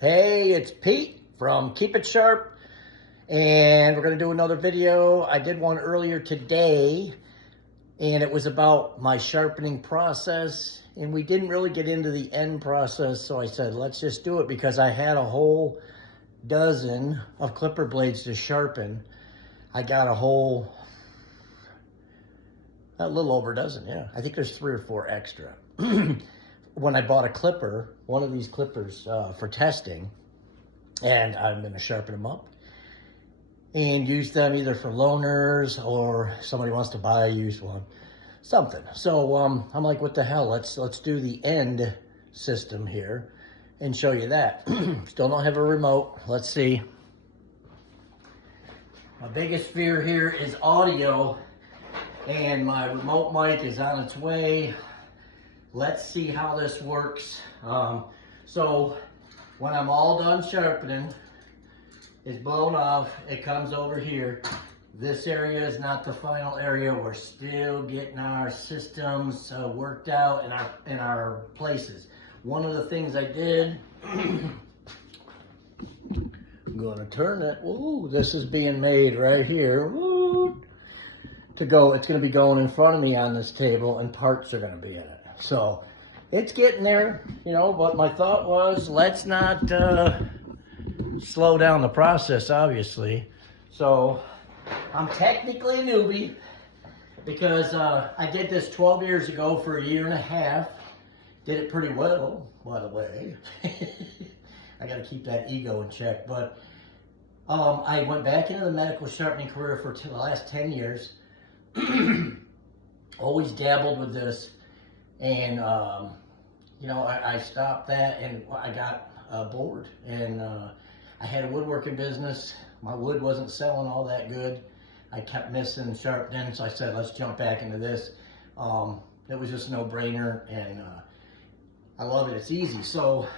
Hey, it's Pete from Keep It Sharp, and we're going to do another video. I did one earlier today, and it was about my sharpening process, and we didn't really get into the end process, so I said, let's just do it because I had a whole dozen of clipper blades to sharpen. I got a little over a dozen, yeah. I think there's 3 or 4 extra. When I bought a clipper, one of these clippers for testing, and I'm going to sharpen them up and use them either for loaners or somebody wants to buy a used one, something. So I'm like, what the hell? Let's do the end system here and show you that. Still don't have a remote. Let's see. My biggest fear here is audio, and my remote mic is on its way. Let's see how this works. So when I'm all done sharpening, it's blown off, it comes over here. This area is not the final area. We're still getting our systems worked out in our places. One of the things I did, I'm gonna turn it. Ooh, this is being made right here. Ooh, to go, it's gonna be going in front of me on this table, and parts are gonna be in it. So it's getting there, you know, but my thought was, let's not slow down the process, obviously. So I'm technically a newbie because I did this 12 years ago for a year and a half. Did it pretty well, by the way. I got to keep that ego in check. But I went back into the medical sharpening career for the last 10 years. Always dabbled with this. And, you know, I stopped that and I got bored. And I had a woodworking business. My wood wasn't selling all that good. I kept missing sharpening, so I said, let's jump back into this. It was just a no-brainer, and I love it. It's easy. So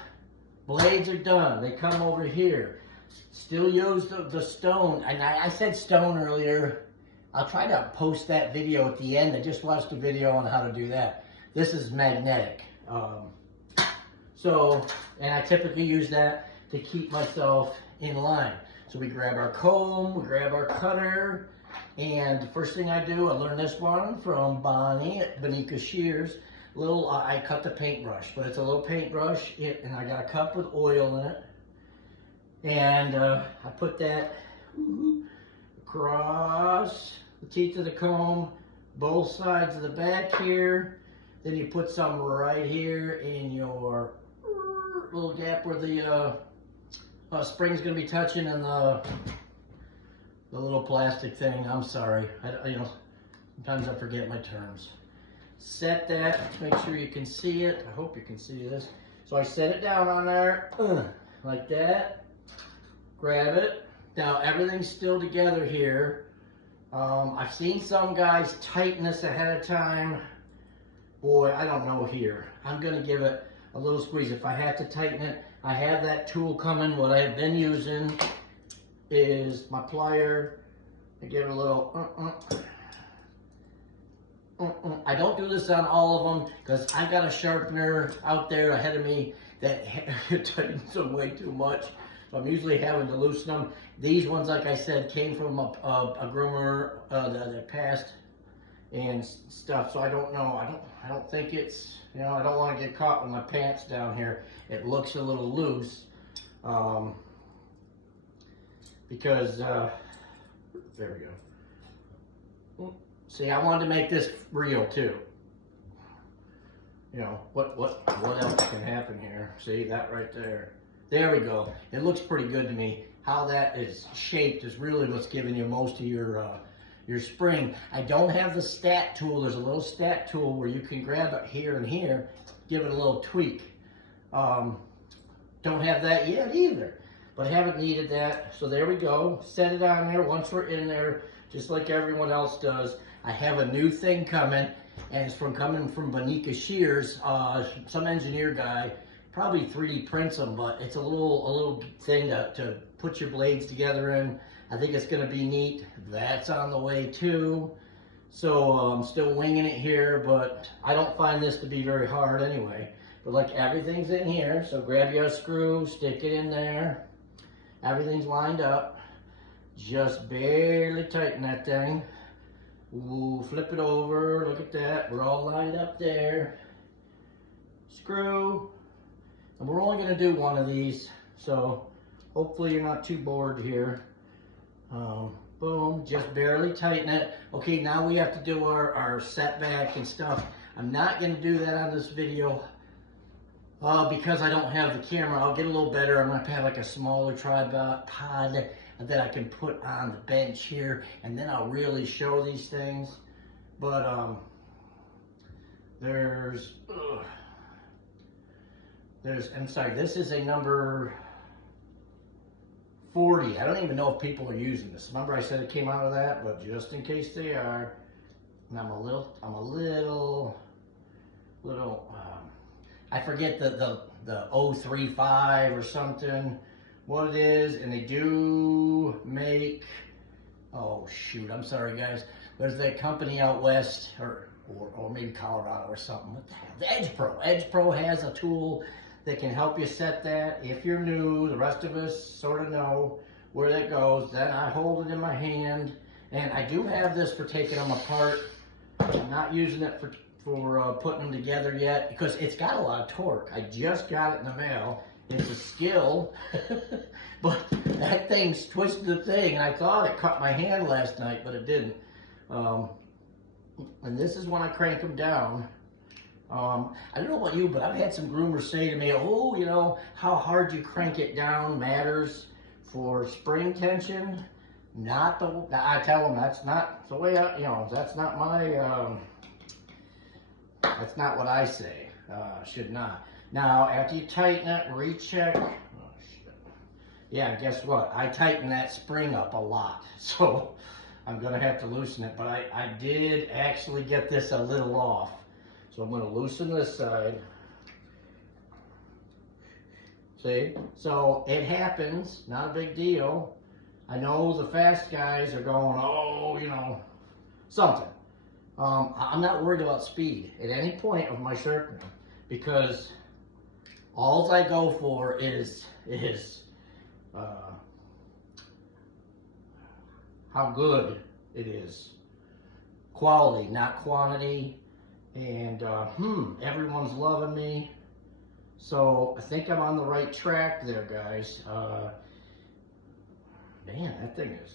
blades are done. They come over here. Still use the stone. And I said stone earlier. I'll try to post that video at the end. I just watched a video on how to do that. This is magnetic. And I typically use that to keep myself in line. So we grab our comb, we grab our cutter, and the first thing I do, I learned this one from Bonnie at Bonica Shears. I cut the paintbrush, but it's a little paintbrush, and I got a cup with oil in it. And I put that across the teeth of the comb, both sides of the back here. Then you put some right here in your little gap where the spring's gonna be touching, and the little plastic thing. I'm sorry, you know, sometimes I forget my terms. Set that, make sure you can see it. I hope you can see this. So I set it down on there, like that. Grab it. Now everything's still together here. I've seen some guys tighten this ahead of time. Boy, I don't know here. I'm gonna give it a little squeeze. If I have to tighten it, I have that tool coming. What I've been using is my plier. I give it a little I don't do this on all of them because I've got a sharpener out there ahead of me that tightens them way too much. So I'm usually having to loosen them. These ones, like I said, came from a groomer that passed and stuff. So I don't know. I don't think it's, you know, I don't want to get caught with my pants down here. It looks a little loose because there we go. See, I wanted to make this real too. You know, what else can happen here? See that right there? There we go. It looks pretty good to me. How that is shaped is really what's giving you most of your spring. I don't have the stat tool. There's a little stat tool where you can grab it here and here, give it a little tweak. Don't have that yet either, but I haven't needed that. So there we go. Set it on there. Once we're in there, just like everyone else does, I have a new thing coming, and it's coming from Bonica Shears. Some engineer guy probably 3D prints them, but it's a little thing to put your blades together in. I think it's gonna be neat. That's on the way too. So I'm still winging it here, but I don't find this to be very hard anyway. But like everything's in here, so grab your screw, stick it in there. Everything's lined up. Just barely tighten that thing. Ooh, flip it over, look at that. We're all lined up there. Screw. And we're only gonna do one of these, so hopefully you're not too bored here. Boom, just barely tighten it. Okay, now we have to do our setback and stuff. I'm not gonna do that on this video because I don't have the camera. I'll get a little better. I'm gonna have like a smaller tripod that I can put on the bench here, and then I'll really show these things. But I'm sorry, this is a number 40. I don't even know if people are using this. Remember I said it came out of that, but just in case they are, and I'm a little, I forget the 035 or something, what it is, and they do make, oh shoot, I'm sorry guys, there's that company out west, or maybe Colorado or something, what the hell, the Edge Pro. Edge Pro has a tool that can help you set that. If you're new, the rest of us sort of know where that goes. Then I hold it in my hand, and I do have this for taking them apart. I'm not using it for putting them together yet because it's got a lot of torque. I just got it in the mail. It's a skill, but that thing's twisted the thing, and I thought it cut my hand last night, but it didn't. And this is when I crank them down. I don't know about you, but I've had some groomers say to me, oh, you know, how hard you crank it down matters for spring tension. I tell them that's not the way that's not my, that's not what I say, should not. Now, after you tighten it, recheck. Oh, shit. Yeah, guess what? I tighten that spring up a lot, so I'm gonna have to loosen it, but I did actually get this a little off. So I'm going to loosen this side. See? So it happens, not a big deal. I know the fast guys are going, oh, you know, something. I'm not worried about speed at any point of my sharpening because all I go for is how good it is. Quality, not quantity. And everyone's loving me, so I think I'm on the right track there, guys. Man, that thing is,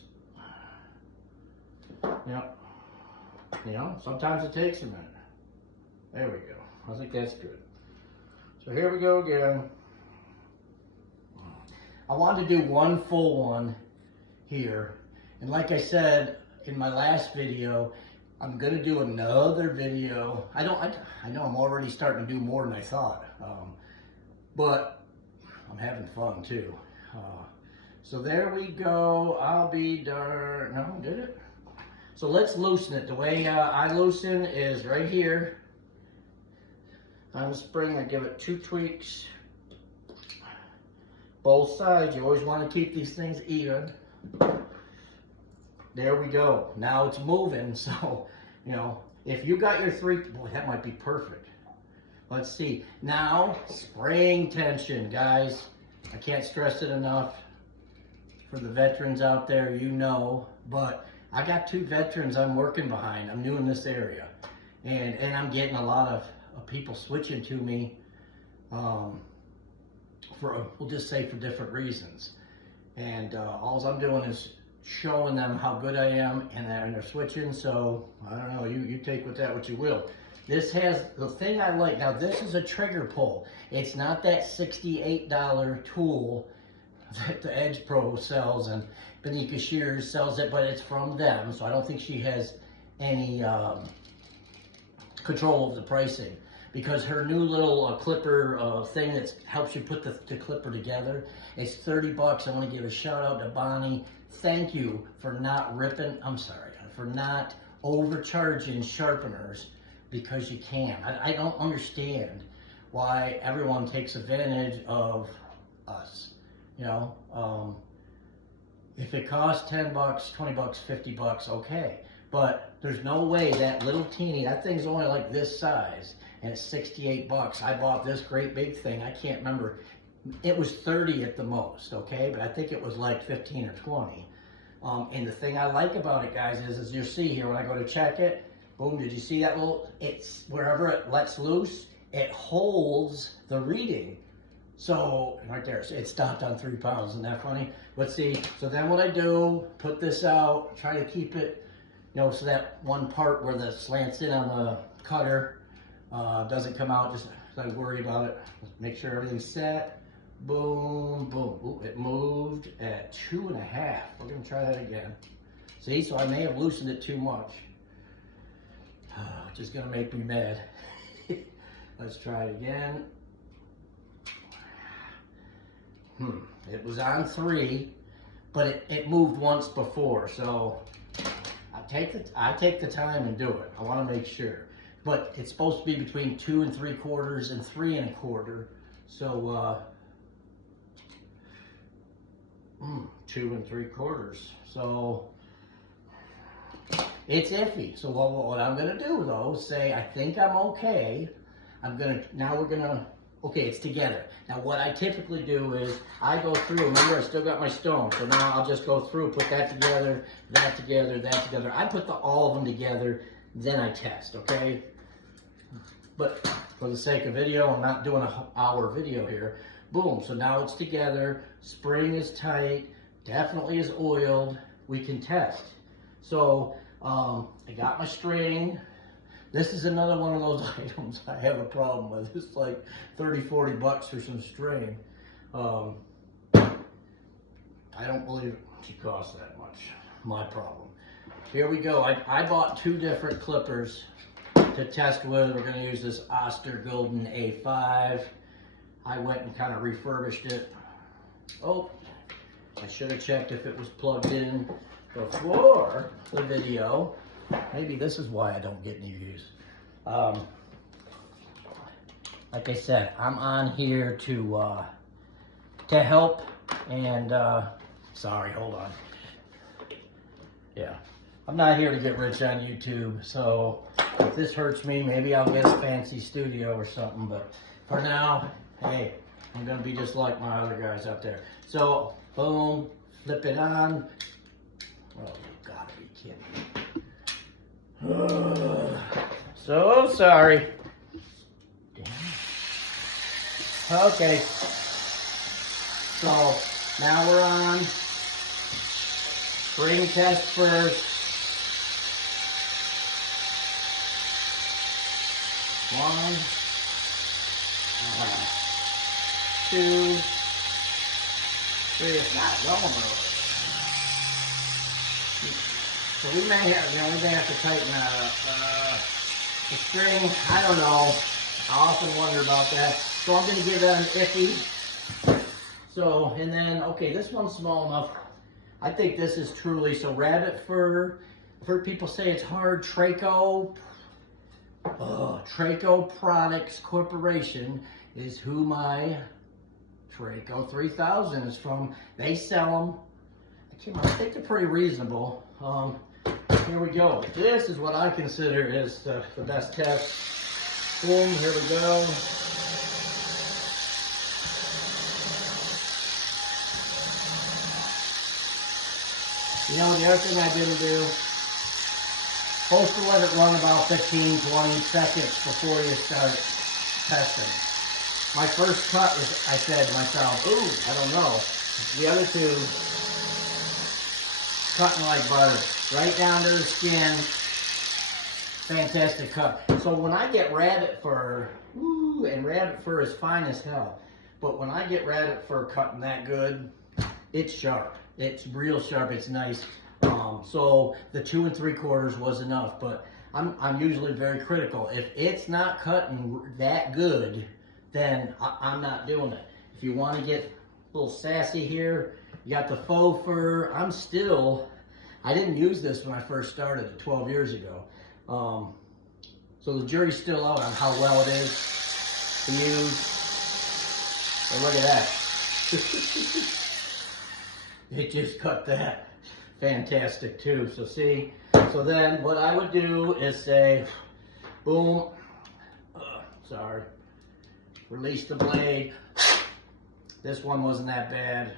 you know, sometimes it takes a minute. There we go. I think that's good. So here we go again. I wanted to do one full one here, and like I said in my last video, I'm gonna do another video. I know I'm already starting to do more than I thought, but I'm having fun too. So there we go. I'll be darn. No, did it? So let's loosen it. The way I loosen is right here on the spring. I give it 2 tweaks. Both sides. You always want to keep these things even. There we go. Now it's moving, so, you know, if you got your 3, boy, that might be perfect. Let's see. Now, spring tension, guys. I can't stress it enough. For the veterans out there, you know, but I got 2 veterans I'm working behind. I'm new in this area, and I'm getting a lot of people switching to me we'll just say for different reasons. And all I'm doing is showing them how good I am, and they're switching. So I don't know, you take with that what you will. This has the thing I like. Now this is a trigger pull. It's not that $68 tool that the Edge Pro sells, and Benika Shears sells it, but it's from them, so I don't think she has any control over the pricing, because her new little clipper thing that helps you put the clipper together, it's $30. I want to give a shout out to Bonnie. Thank you for not for not overcharging sharpeners, because you can. I don't understand why everyone takes advantage of us. You know, if it costs $10, $20, $50, okay. But there's no way that little teeny, that thing's only like this size, and it's 68 bucks. I bought this great big thing. I can't remember. It was 30 at the most, okay? But I think it was like 15 or 20. And the thing I like about it, guys, is as you see here, when I go to check it, boom, did you see that little, it's wherever it lets loose, it holds the reading. So, right there, so it stopped on 3 pounds, isn't that funny? Let's see, so then what I do, put this out, try to keep it, you know, so that one part where the slants in on the cutter doesn't come out, just I worry about it. Make sure everything's set. Boom, boom. Ooh, it moved at 2.5. We're gonna try that again. See, so I may have loosened it too much. Which is gonna make me mad. Let's try it again. It was on 3, but it moved once before, so I take the time and do it. I want to make sure, but it's supposed to be between 2 3/4 and 3 1/4. So 2 3/4. So it's iffy. So what I'm gonna do though is say I think I'm okay. Okay, it's together. Now what I typically do is I go through, remember I still got my stone, so now I'll just go through, put that together, that together, that together. I put all of them together, then I test, okay? But for the sake of video, I'm not doing an hour video here. Boom, so now it's together, spring is tight, definitely is oiled, we can test. So I got my string. This is another one of those items I have a problem with. It's like 30, 40 bucks for some string. I don't believe it should cost that much. My problem. Here we go. I bought 2 different clippers to test with. We're going to use this Oster Golden A5. I went and kind of refurbished it. Oh, I should have checked if it was plugged in before the video. Maybe this is why I don't get any views. Like I said, I'm on here to help and sorry, hold on. Yeah, I'm not here to get rich on YouTube, so if this hurts me, maybe I'll get a fancy studio or something, but for now, hey, I'm gonna be just like my other guys out there. So, boom, flip it on. Oh, you gotta be kidding me. So sorry. Okay. So now we're on spring test first. 1, 2, 3. It's not going over. So we may have, we may have to tighten the string. I don't know. I often wonder about that. So I'm going to give that an iffy. So, and then, okay, this one's small enough. I think this is truly, so rabbit fur. I've heard people say it's hard. Traco Products Corporation is who my Traco 3000 is from. They sell them. I think they're pretty reasonable. Here we go. This is what I consider is the best test. Boom, here we go. You know, the other thing I didn't do, supposed to let it run about 15, 20 seconds before you start testing. My first cut was, I said to myself, ooh, I don't know. The other 2, cutting like butter, right down to the skin. Fantastic cut. So when I get rabbit fur, ooh, and rabbit fur is fine as hell, but when I get rabbit fur cutting that good, it's sharp. It's real sharp. It's nice. So the 2 3/4 was enough, but I'm usually very critical. If it's not cutting that good, then I'm not doing it. If you want to get a little sassy here, you got the faux fur. I didn't use this when I first started 12 years ago. So the jury's still out on how well it is to use. And look at that. It just cut that. Fantastic too. So see, so then what I would do is say, boom, sorry. Release the blade. This one wasn't that bad.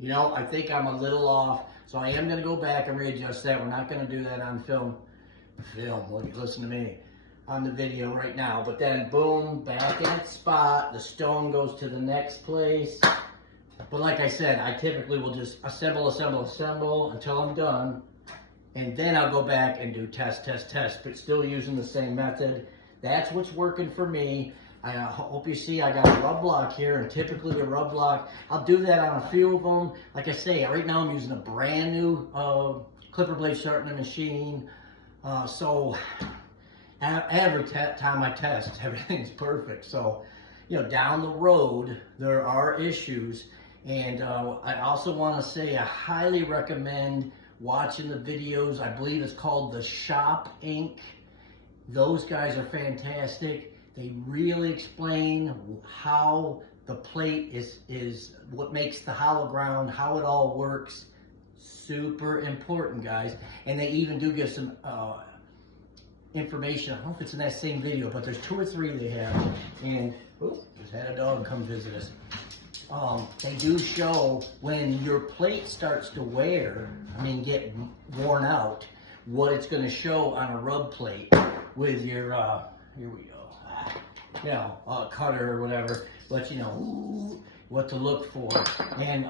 You know, I think I'm a little off, so I am going to go back and readjust that. We're not going to do that on film. Listen to me. On the video right now. But then, boom, back in its spot. The stone goes to the next place. But like I said, I typically will just assemble until I'm done. And then I'll go back and do test, but still using the same method. That's what's working for me. I hope you see I got a rub block here, and typically the rub block, I'll do that on a few of them. Like I say, right now I'm using a brand new clipper blade sharpening machine. So every time I test, everything's perfect. So, you know, down the road, there are issues. And I also want to say I highly recommend watching the videos. I believe it's called the Shop Inc. Those guys are fantastic. They really explain how the plate is what makes the hollow ground, how it all works. Super important, guys. And they even do give some information. I don't know if it's in that same video, but there's 2 or 3 they have. And, just had a dog come visit us. They do show when your plate starts to wear, get worn out, what it's going to show on a rub plate with your, here we go, cutter or whatever, let you know what to look for. And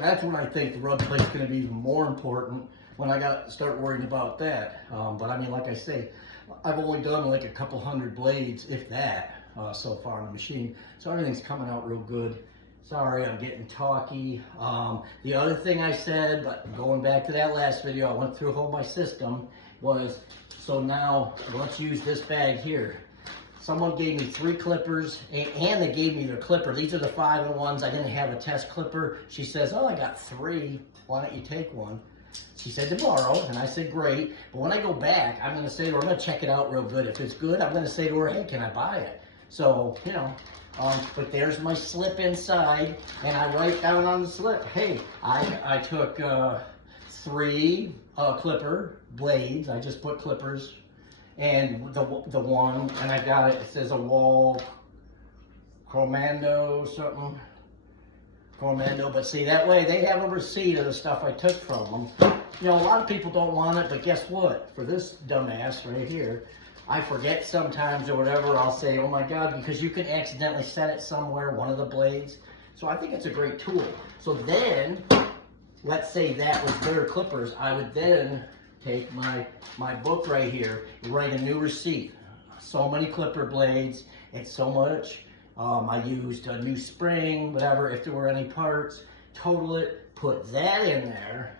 that's when I think the rub plate's going to be even more important, when I start worrying about that. But like I say, I've only done like a couple hundred blades, if that. So far on the machine, so everything's coming out real good. Sorry, I'm getting talky. The other thing I said, but going back to that last video, I went through my system, was, so now let's use this bag here. Someone gave me 3 clippers, and they gave me their clipper. These are the 5-in-1s. I didn't have a test clipper. She says, oh, I got 3. Why don't you take one? She said to borrow, and I said, great. But when I go back, I'm going to say to her, I'm going to check it out real good. If it's good, I'm going to say to her, hey, can I buy it? So, but there's my slip inside, and I write down on the slip, hey, I took 3 clipper blades. I just put clippers, and the one, and I got it says a wall commando something. Commando, but see, that way they have a receipt of the stuff I took from them. A lot of people don't want it, but guess what? For this dumbass right here, I forget sometimes or whatever, I'll say, oh my God, because you can accidentally set it somewhere, one of the blades. So I think it's a great tool. So then, let's say that was their clippers, I would then take my book right here, write a new receipt. So many clipper blades, it's so much. I used a new spring, whatever, if there were any parts, total it, put that in there,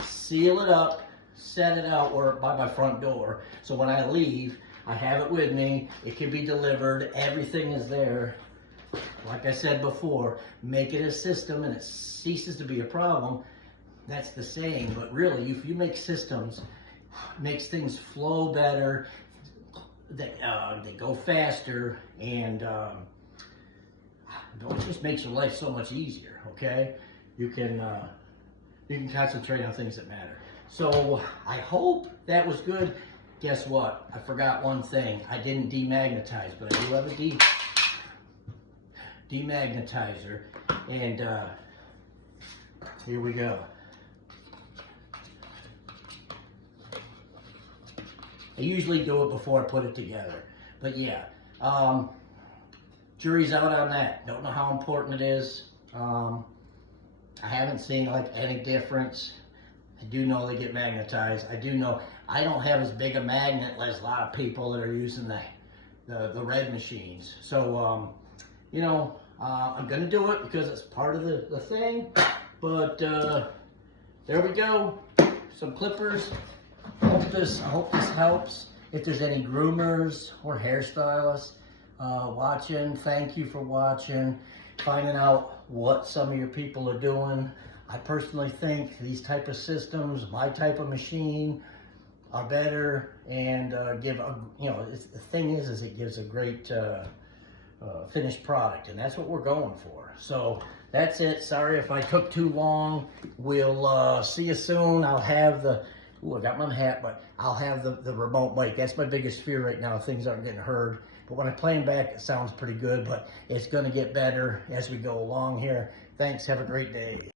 seal it up, set it out or by my front door. So when I leave, I have it with me. It can be delivered. Everything is there. Like I said before, make it a system and it ceases to be a problem. That's the saying. But really, if you make systems, it makes things flow better. They go faster, and it just makes your life so much easier. Okay, you can concentrate on things that matter. So I hope that was good. Guess what? I forgot one thing. I didn't demagnetize, but I do have a demagnetizer. And here we go. I usually do it before I put it together. But yeah, jury's out on that. Don't know how important it is. I haven't seen any difference. I do know they get magnetized. I do know I don't have as big a magnet as a lot of people that are using the red machines. So, I'm going to do it because it's part of the thing. But there we go. Some clippers. I hope this helps. If there's any groomers or hairstylists watching, thank you for watching, finding out what some of your people are doing. I personally think these type of systems, my type of machine, are better and give a, the thing is it gives a great finished product, and that's what we're going for. So that's it. Sorry if I took too long. We'll see you soon. I'll have the Ooh, I got my hat, but I'll have the remote mic. That's my biggest fear right now. Things aren't getting heard. But when I play them back, it sounds pretty good, but it's going to get better as we go along here. Thanks. Have a great day.